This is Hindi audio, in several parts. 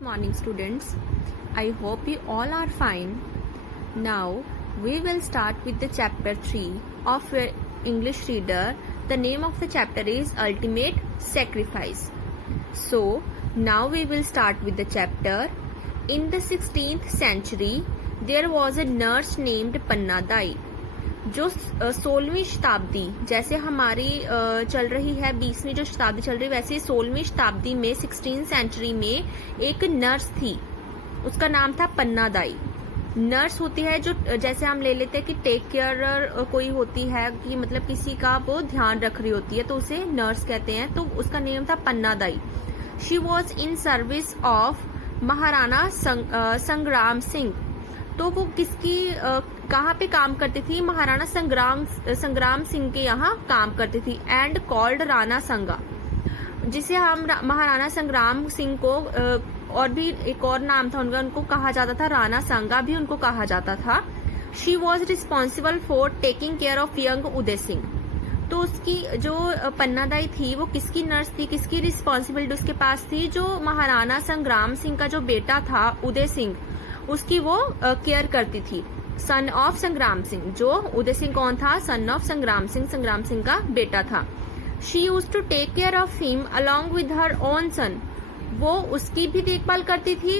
Morning students, I hope you all are fine. Now we will start with the chapter 3 of your English reader. The name of the chapter is Ultimate Sacrifice. So now we will start with the chapter. In the 16th century there was a nurse named Panna Dai. जो 16वीं शताब्दी जैसे हमारी चल रही है 20वीं जो शताब्दी चल रही वैसे 16वीं शताब्दी में 16th सेंचुरी में एक नर्स थी, उसका नाम था पन्ना दाई। नर्स होती है जो जैसे हम ले लेते हैं कि टेक केयर कोई होती है कि मतलब किसी का वो ध्यान रख रही होती है तो उसे नर्स कहते हैं, तो उसका नेम था Panna Dai. She was in service of Maharana Sangram Singh. तो वो किसकी कहाँ पे काम करती थी? महाराणा संग्राम सिंह के यहाँ काम करती थी। एंड कॉल्ड राणा संगा, जिसे हम महाराणा संग्राम सिंह को और भी एक और नाम था उनका, उनको कहा जाता था राणा संगा भी उनको कहा जाता था। She was responsible for taking care of young Uday Singh. तो उसकी जो पन्ना दाई थी वो किसकी नर्स थी, किसकी रिस्पॉन्सिबिलिटी उसके पास थी? जो महाराणा संग्राम सिंह का जो बेटा था उदय सिंह, उसकी वो केयर करती थी। सन ऑफ संग्राम सिंह, जो उदय सिंह कौन था? सन ऑफ संग्राम सिंह का बेटा था। She used to take care of him along with her own son. वो उसकी भी देखभाल करती थी,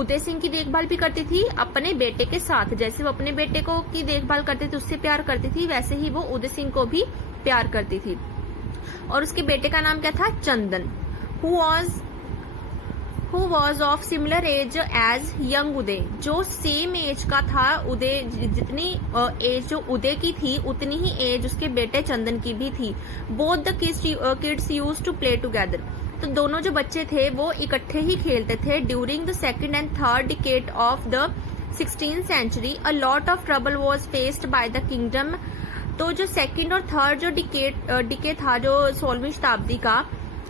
उदय सिंह की देखभाल भी करती थी अपने बेटे के साथ। जैसे वो अपने बेटे को की देखभाल करती थी, उससे प्यार करती थी, वैसे ही वो उदय सिंह को भी प्यार करती थी। और उसके बेटे का नाम क्या था? Chandan. Who was of similar age as young Uday, जो सेम एज का था उदय, जितनी एज जो उदय की थी उतनी ही एज उसके बेटे चंदन की भी थी। Both the kids used to play together. तो दोनों जो बच्चे थे वो इकट्ठे ही खेलते थे। During the second and third decade of the 16th century a lot of trouble was faced by the kingdom. तो जो सेकेंड और थर्ड जो डिके था जो 16वीं शताब्दी का,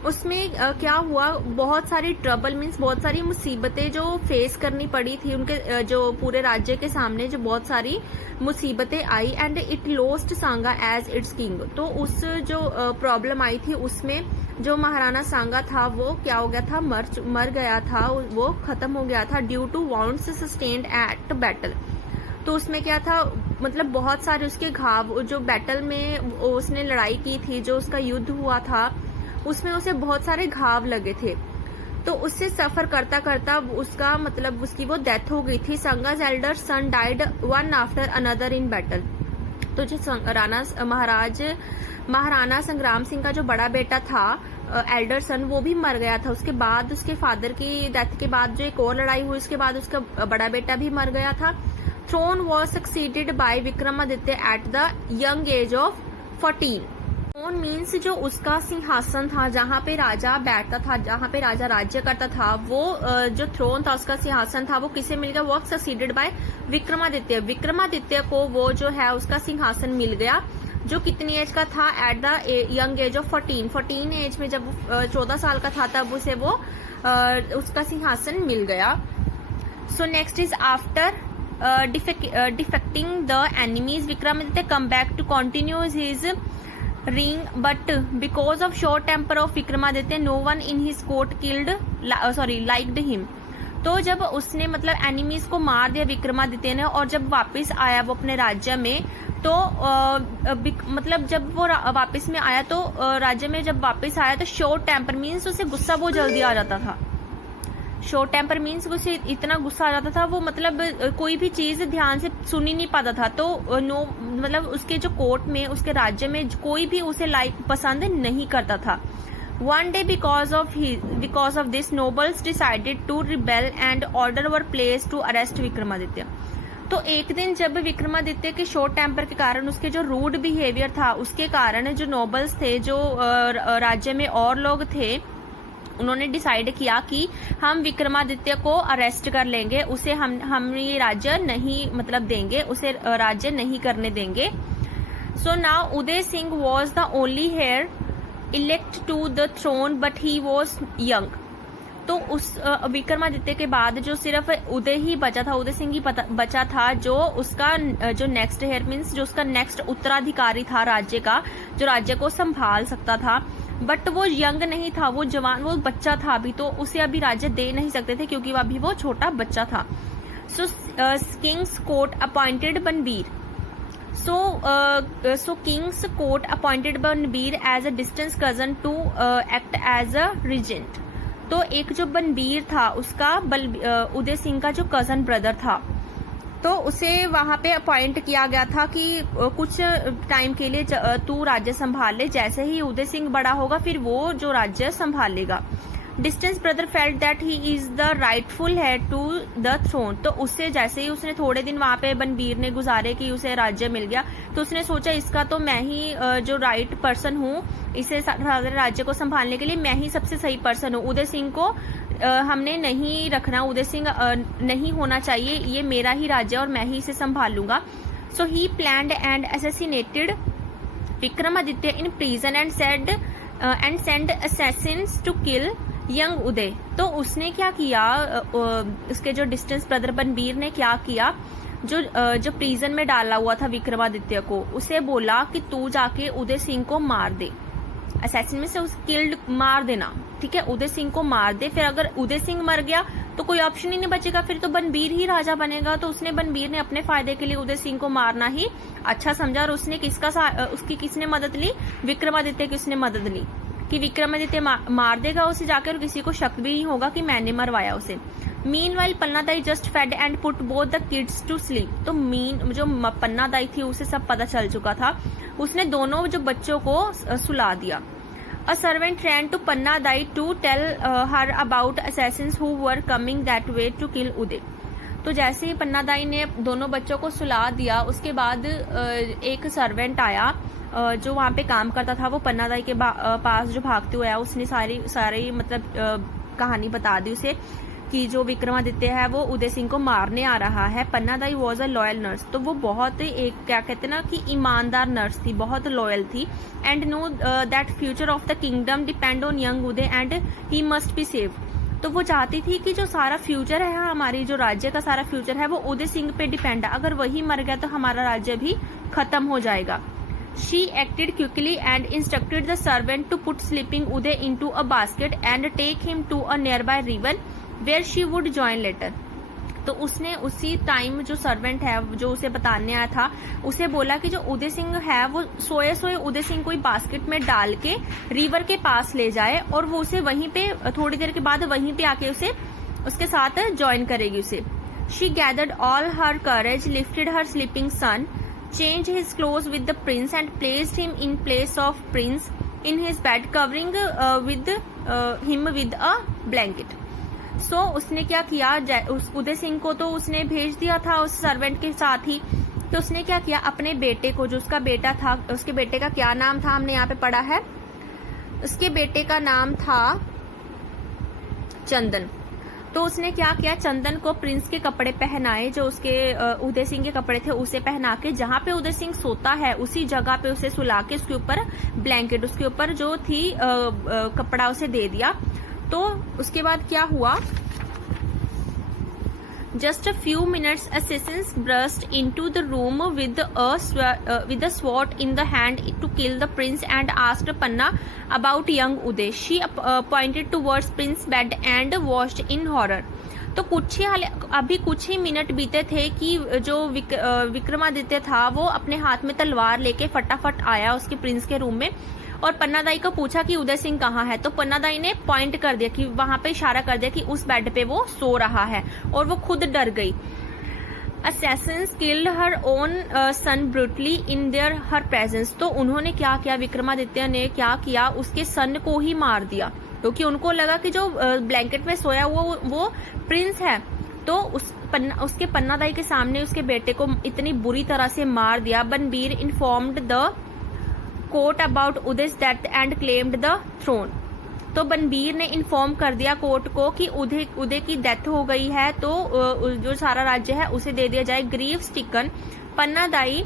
उसमें क्या हुआ, बहुत सारी ट्रबल मीन्स बहुत सारी मुसीबतें जो फेस करनी पड़ी थी उनके जो पूरे राज्य के सामने, जो बहुत सारी मुसीबतें आई। And it lost Sanga as its king. तो उस जो प्रॉब्लम आई थी उसमें जो महाराणा सांगा था वो क्या हो गया था? मर गया था, वो खत्म हो गया था due to wounds sustained at battle. तो उसमें क्या था, मतलब बहुत सारे उसके घाव, जो बैटल में उसने लड़ाई की थी, जो उसका युद्ध हुआ था उसमें उसे बहुत सारे घाव लगे थे। तो उससे सफर करता करता उसका मतलब उसकी वो डेथ हो गई थी। Sanga's elder son died one after another in battle. तो जो महाराणा संग्राम सिंह का जो बड़ा बेटा था एल्डर सन, वो भी मर गया था। उसके बाद उसके फादर की डेथ के बाद जो एक और लड़ाई हुई, उसके बाद उसका बड़ा बेटा भी मर गया था। Throne was succeeded by Vikramaditya at the young age of 14। Throne means जो उसका सिंहासन था, जहाँ पे राजा बैठता था, जहाँ पे राजा राज्य करता था, वो जो थ्रोन था उसका सिंहासन था वो किसे मिल गया? वो सक्सीडेड बाय विक्रमादित्य। विक्रमादित्य को वो जो है उसका सिंहासन मिल गया, जो कितनी एज का था? At the young age of 14 age में, जब 14 साल का था तब उसे वो उसका सिंहासन मिल गया। So next is after defecting the enemies Vikramaditya come back to continue his ring, but because of short temper of Vikramaditya no one in his court liked him। तो जब उसने मतलब एनिमीज को मार दिया विक्रमादित्य ने, और जब वापस आया वो अपने राज्य में, तो मतलब जब वो वापस में आया तो राज्य में जब वापस आया तो शॉर्ट टेम्पर मीन्स उसे गुस्सा बहुत जल्दी आ जाता था। शॉर्ट टेम्पर मीन्स उसे इतना गुस्सा आ जाता था, वो मतलब कोई भी चीज ध्यान से सुन ही नहीं पाता था। तो मतलब उसके जो कोर्ट में, उसके राज्य में कोई भी उसे पसंद नहीं करता था। One day because of this nobles decided to rebel and order were place to arrest Vikramaditya. तो एक दिन जब विक्रमादित्य के शॉर्ट टेम्पर के कारण, उसके जो रूड बिहेवियर था उसके कारण, जो नोबल्स थे, जो राज्य में और लोग थे, उन्होंने डिसाइड किया कि हम विक्रमादित्य को अरेस्ट कर लेंगे, उसे हम ये राज्य नहीं मतलब देंगे, उसे राज्य नहीं करने देंगे। So now Uday Singh was the only heir elect to the throne but he was young. तो उस विक्रमादित्य के बाद जो सिर्फ उदय ही बचा था, उदय सिंह ही बचा था, जो उसका जो नेक्स्ट हेयर मीन्स जो उसका नेक्स्ट उत्तराधिकारी था राज्य का, जो राज्य को संभाल सकता था। बट वो यंग नहीं था, वो जवान, वो बच्चा था अभी, तो उसे अभी राज्य दे नहीं सकते थे क्योंकि अभी वो छोटा बच्चा था। So king's court appointed Banbir, so king's court appointed Banbir as a distant cousin to act as a regent। तो एक जो बनबीर था उसका उदय सिंह का जो कजन ब्रदर था, तो उसे वहां पे अपॉइंट किया गया था कि कुछ टाइम के लिए तू राज्य संभाल ले, जैसे ही उदय सिंह बड़ा होगा फिर वो जो राज्य संभाल लेगा। Distance brother felt that he is the rightful head to the throne, तो उससे जैसे ही उसने थोड़े दिन वहां पे बनबीर ने गुजारे कि उसे राज्य मिल गया, तो उसने सोचा इसका तो मैं ही जो राइट पर्सन हूँ इसे राज्य को संभालने के लिए, मैं ही सबसे सही पर्सन हूँ। उदय सिंह को हमने नहीं रखना, उदय सिंह नहीं होना चाहिए, ये मेरा ही राज्य और मैं ही इसे संभाल लूंगा। So he planned and assassinated Vikramaditya in prison and send assassins to kill young Uday. तो उसने क्या किया, उसके जो डिस्टेंस ब्रदर बनबीर ने क्या किया, जो प्रिजन में डाला हुआ था विक्रमादित्य को, उसे बोला कि तू जाके उदय सिंह को मार दे। असैसिन में से उस किल्ड मार देना, ठीक है, उदय सिंह को मार दे। फिर अगर उदय सिंह मर गया तो कोई ऑप्शन ही नहीं बचेगा, फिर तो बनबीर ही राजा बनेगा। तो उसने बनबीर ने अपने फायदे के लिए उदय सिंह को मारना ही अच्छा समझा, और उसने उसकी किसने मदद ली, विक्रमादित्य की उसने मदद ली कि विक्रमादित्य मार देगा उसे जाकर, किसी को शक भी नहीं होगा कि मैंने मरवाया उसे। Meanwhile Pannadai just fed and put both the kids to sleep, तो जो पन्नादाई थी उसे सब पता चल चुका था, उसने दोनों जो बच्चों को सुला दिया। A servant ran to Pannadai to tell her about assassins who were coming that way to kill Uday। तो जैसे ही पन्नादाई ने दोनों बच्चों को सुला दिया, उसके बाद एक सर्वेंट आया जो वहाँ पे काम करता था, वो पन्नादाई के पास जो भागते हुए आया, उसने सारी मतलब कहानी बता दी उसे कि जो विक्रमादित्य है वो उदय सिंह को मारने आ रहा है। Pannadai was a loyal nurse, तो वो बहुत एक क्या कहते हैं ना कि ईमानदार नर्स थी, बहुत लॉयल थी। And know that future of the kingdom depend on young Uday and he must be saved. तो वो चाहती थी कि जो सारा फ्यूचर है, हमारी जो राज्य का सारा फ्यूचर है वो उदय सिंह पे डिपेंड है, अगर वही मर गया तो हमारा राज्य भी खत्म हो जाएगा। She acted quickly and instructed the servant to put sleeping Uday into a basket and take him to a nearby river where she would join later। तो उसने उसी टाइम जो सर्वेंट है जो उसे बताने आया था, उसे बोला कि जो उदय सिंह है वो सोए उदय सिंह को बास्केट में डाल के रिवर के पास ले जाए, और वो उसे वहीं पे थोड़ी देर के बाद वहीं पे आके उसके साथ ज्वाइन करेगी उसे। She gathered all her courage, lifted her sleeping son, changed his clothes with the prince and placed him in place of prince in his bed, covering him with a blanket। सो उसने क्या किया, उस उदय सिंह को तो उसने भेज दिया था उस सर्वेंट के साथ ही, तो उसने क्या किया, अपने बेटे को, जो उसका बेटा था, उसके बेटे का क्या नाम था हमने यहाँ पे पढ़ा है, उसके बेटे का नाम था चंदन। तो उसने क्या किया, चंदन को प्रिंस के कपड़े पहनाए, जो उसके उदय सिंह के कपड़े थे उसे पहना के, जहां पे उदय सिंह सोता है उसी जगह पे उसे सुला के उसके ऊपर ब्लैंकेट, उसके ऊपर जो थी कपड़ा उसे दे दिया। तो उसके बाद क्या हुआ, Just a few minutes, assassins burst into the room with a sword in the hand to kill the prince and asked Panna about young Uday। She pointed towards prince's bed and watched in horror। तो अभी कुछ ही मिनट बीते थे कि जो विक्रमादित्य था वो अपने हाथ में तलवार लेके फटाफट आया उसके प्रिंस के रूम में, और पन्नादाई को पूछा कि उदय सिंह कहाँ है। तो पन्नादाई ने पॉइंट कर दिया कि वहां पे इशारा कर दिया कि उस बेड पे वो सो रहा है, और वो खुद डर गई। Assassins killed her own son brutally in her presence। तो उन्होंने क्या किया, विक्रमादित्य ने क्या किया, उसके सन को ही मार दिया, क्योंकि उनको लगा कि जो ब्लैंकेट में सोया हुआ वो प्रिंस है। तो उसके पन्नादाई के सामने उसके बेटे को इतनी बुरी तरह से मार दिया। Banbir informed the court about Uday's death and claimed the throne. तो बनबीर ने इन्फॉर्म कर दिया कोर्ट को कि उदय की डेथ हो गई है, तो जो सारा राज्य है उसे दे दिया जाए। Grief stricken Pannadai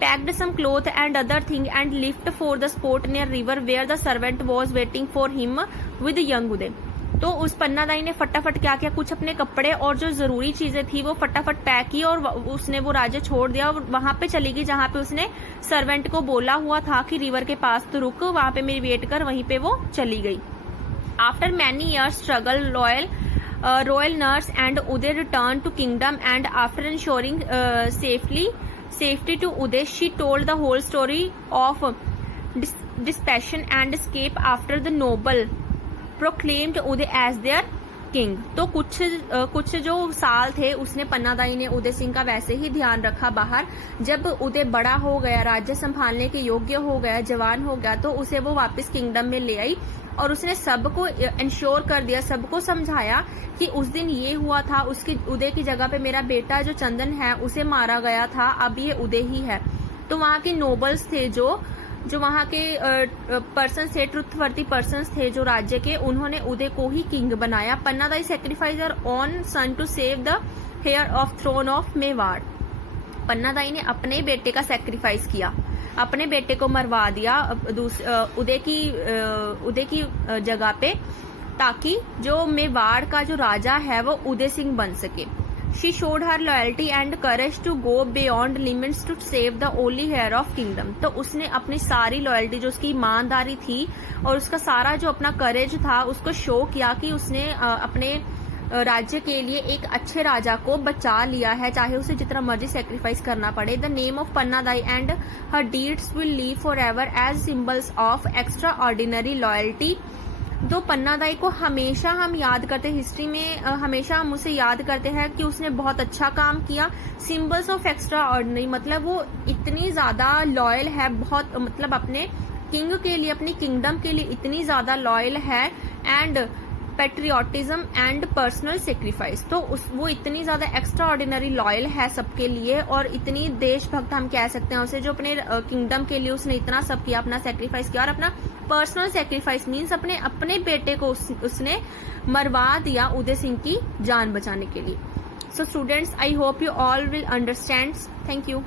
packed some cloth and other thing and left for the spot near river where the servant was waiting for him with young Uday. तो उस पन्नादाई ने फटाफट क्या किया, कुछ अपने कपड़े और जो जरूरी चीजें थी वो फटाफट पैक की और उसने वो राज्य छोड़ दिया और वहां पे चली गई जहां पे उसने सर्वेंट को बोला हुआ था कि रिवर के पास तो रुक, वहां पे मेरी वेट कर, वहीं पे वो चली गई। After many years struggle royal nurse and Uday returned to kingdom, and after ensuring safety to Uday, she told the whole story of dispassion and escape after the noble proclaimed Uday as their king. तो कुछ जो साल थे उसने पन्नादाई ने उदय सिंह का वैसे ही ध्यान रखा बाहर। जब उदय बड़ा हो गया, राज्य संभालने के योग्य हो गया, जवान हो गया, तो उसे वो वापस किंगडम में ले आई और उसने सबको इंश्योर कर दिया, सबको समझाया कि उस दिन ये हुआ था, उसकी उदय की जगह पे मेरा बेटा जो चंदन है उसे मारा गया था, अब ये उदय ही है। तो वहाँ के नोबल्स थे जो वहाँ के पर्सन थे, ट्रुथवर्थी पर्सन्स थे जो राज्य के, उन्होंने उदय को ही किंग बनाया। Pannadai sacrifice her own son to save the heir of throne of Mewar. Pannadai ने अपने बेटे का सेक्रीफाइस किया, अपने बेटे को मरवा दिया उदय की जगह पे, ताकि जो मेवाड़ का जो राजा है वो उदय सिंह बन सके। She showed her loyalty and courage to go beyond limits to save the only heir of kingdom। तो उसने अपनी सारी लॉयल्टी, जो उसकी ईमानदारी थी और उसका सारा जो अपना करेज था, उसको शो किया कि उसने अपने राज्य के लिए एक अच्छे राजा को बचा लिया है, चाहे उसे जितना मर्जी सेक्रीफाइस करना पड़े। The name of Pannadai and her deeds will live forever as symbols of extraordinary loyalty. तो पन्नादाई को हमेशा हम याद करते हैं, हिस्ट्री में हमेशा हम उसे याद करते हैं कि उसने बहुत अच्छा काम किया। सिंबल्स ऑफ एक्स्ट्रा ऑर्डिनरी मतलब वो इतनी ज्यादा लॉयल है, बहुत मतलब अपने किंग के लिए, अपनी किंगडम के लिए इतनी ज्यादा लॉयल है। And patriotism and personal sacrifice, तो वो इतनी ज्यादा एक्स्ट्रा ऑर्डिनरी लॉयल है सबके लिए और इतनी देशभक्त हम कह सकते हैं उसे, जो अपने किंगडम के लिए उसने इतना सब किया, अपना सेक्रीफाइस किया। और अपना पर्सनल सेक्रीफाइस मीन्स अपने बेटे को उसने मरवा दिया उदय सिंह की जान बचाने के लिए। So students, I hope you all will understand. Thank you.